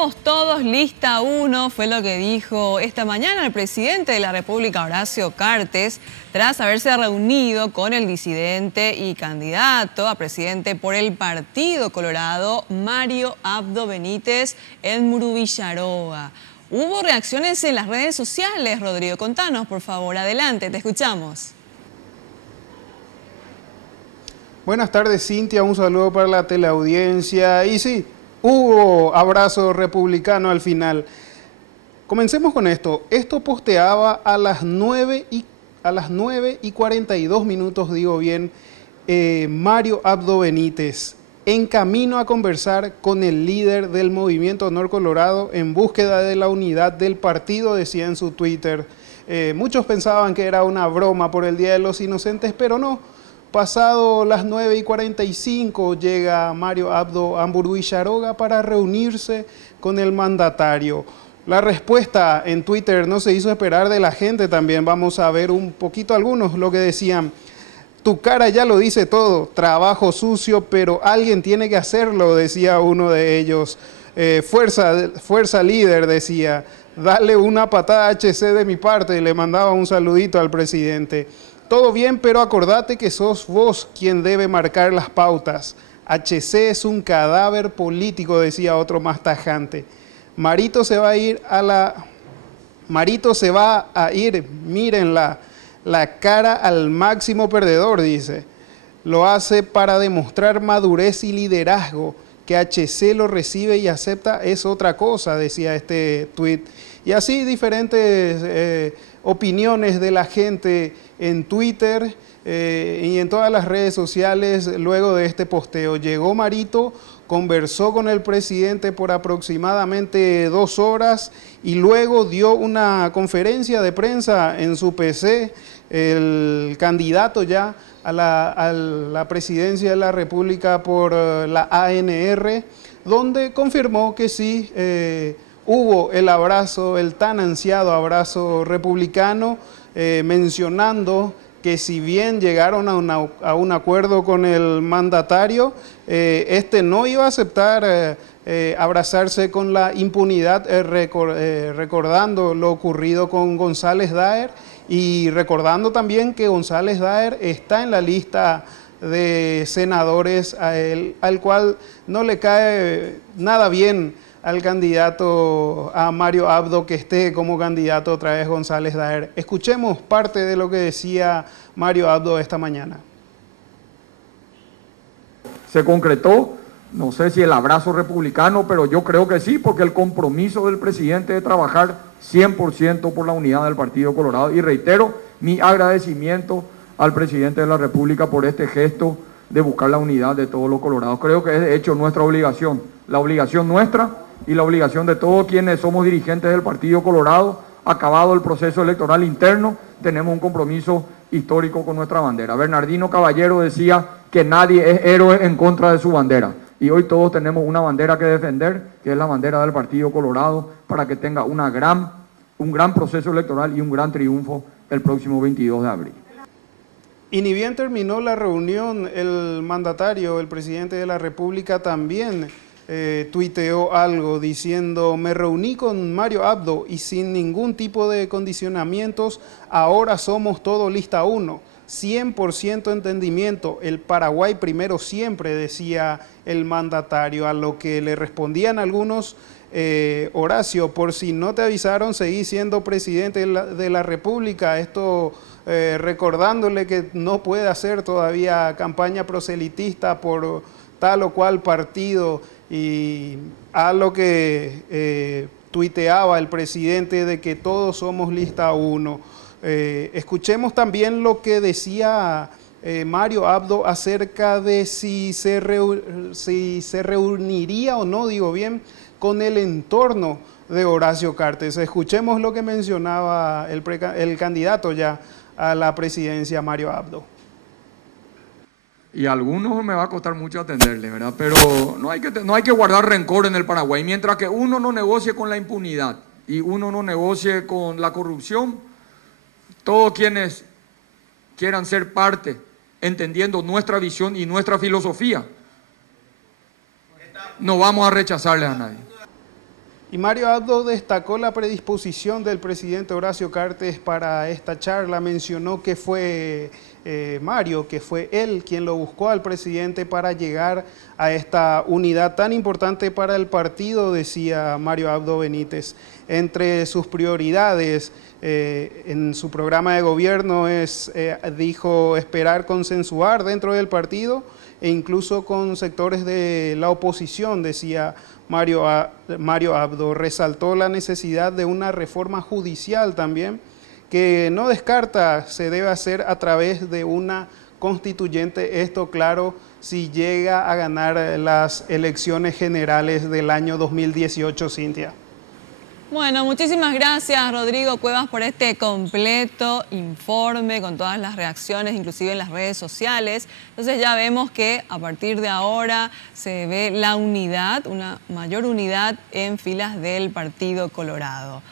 Somos todos lista 1, fue lo que dijo esta mañana el presidente de la República, Horacio Cartes, tras haberse reunido con el disidente y candidato a presidente por el Partido Colorado, Mario Abdo Benítez, en Muru Villaroga. Hubo reacciones en las redes sociales, Rodrigo. Contanos, por favor. Adelante, te escuchamos. Buenas tardes, Cintia. Un saludo para la teleaudiencia. Y sí, hubo abrazo republicano al final. Comencemos con esto. Esto posteaba a las 9:42, digo bien, Mario Abdo Benítez, en camino a conversar con el líder del Movimiento Honor Colorado en búsqueda de la unidad del partido, decía en su Twitter. Muchos pensaban que era una broma por el Día de los Inocentes, pero no. Pasado las 9:45 llega Mario Abdo a Muru Villaroga para reunirse con el mandatario. La respuesta en Twitter no se hizo esperar de la gente también. Vamos a ver un poquito algunos lo que decían. Tu cara ya lo dice todo, trabajo sucio, pero alguien tiene que hacerlo, decía uno de ellos. Fuerza líder, decía. Dale una patada HC de mi parte, y le mandaba un saludito al presidente. Todo bien, pero acordate que sos vos quien debe marcar las pautas. HC es un cadáver político, decía otro más tajante. Marito se va a ir, mírenla, la cara al máximo perdedor, dice. Lo hace para demostrar madurez y liderazgo. Que HC lo recibe y acepta es otra cosa, decía este tuit. Y así diferentes opiniones de la gente en Twitter y en todas las redes sociales luego de este posteo. Llegó Marito, conversó con el presidente por aproximadamente 2 horas y luego dio una conferencia de prensa en su PC, el candidato ya a la presidencia de la República por la ANR, donde confirmó que sí, hubo el abrazo, el tan ansiado abrazo republicano, mencionando que si bien llegaron a un acuerdo con el mandatario, este no iba a aceptar abrazarse con la impunidad, recordando lo ocurrido con González Daer y recordando también que González Daer está en la lista de senadores al cual no le cae nada bien al candidato, a Mario Abdo, que esté como candidato otra vez González Daer. Escuchemos parte de lo que decía Mario Abdo esta mañana. Se concretó, no sé si el abrazo republicano, pero yo creo que sí, porque el compromiso del presidente de trabajar 100% por la unidad del Partido Colorado. Y reitero mi agradecimiento al presidente de la República por este gesto de buscar la unidad de todos los colorados. Creo que es de hecho nuestra obligación, la obligación nuestra y la obligación de todos quienes somos dirigentes del Partido Colorado. Acabado el proceso electoral interno, tenemos un compromiso histórico con nuestra bandera. Bernardino Caballero decía que nadie es héroe en contra de su bandera. Y hoy todos tenemos una bandera que defender, que es la bandera del Partido Colorado, para que tenga un gran proceso electoral y un gran triunfo el próximo 22 de abril. Y ni bien terminó la reunión, el mandatario, el presidente de la República también tuiteó algo diciendo: me reuní con Mario Abdo y sin ningún tipo de condicionamientos, ahora somos todo lista 1, 100% entendimiento, el Paraguay primero siempre, decía el mandatario, a lo que le respondían algunos: Horacio, por si no te avisaron, seguí siendo presidente de la República, esto recordándole que no puede hacer todavía campaña proselitista por tal o cual partido, y a lo que tuiteaba el presidente de que todos somos lista 1. Escuchemos también lo que decía Mario Abdo acerca de si se reuniría o no, digo bien, con el entorno de Horacio Cartes. Escuchemos lo que mencionaba el candidato ya a la presidencia, Mario Abdo. Y a algunos me va a costar mucho atenderle, ¿verdad? Pero no hay que guardar rencor en el Paraguay. Mientras que uno no negocie con la impunidad y uno no negocie con la corrupción, todos quienes quieran ser parte, entendiendo nuestra visión y nuestra filosofía, no vamos a rechazarle a nadie. Y Mario Abdo destacó la predisposición del presidente Horacio Cartes para esta charla. Mencionó que fue Mario, que fue él quien lo buscó al presidente para llegar a esta unidad tan importante para el partido, decía Mario Abdo Benítez. Entre sus prioridades en su programa de gobierno dijo, esperar consensuar dentro del partido e incluso con sectores de la oposición, decía Mario Abdo. Resaltó la necesidad de una reforma judicial también, que no descarta se debe hacer a través de una constituyente, esto claro, si llega a ganar las elecciones generales del año 2018, Cintia. Bueno, muchísimas gracias Rodrigo Cuevas por este completo informe con todas las reacciones, inclusive en las redes sociales. Entonces ya vemos que a partir de ahora se ve la unidad, una mayor unidad en filas del Partido Colorado.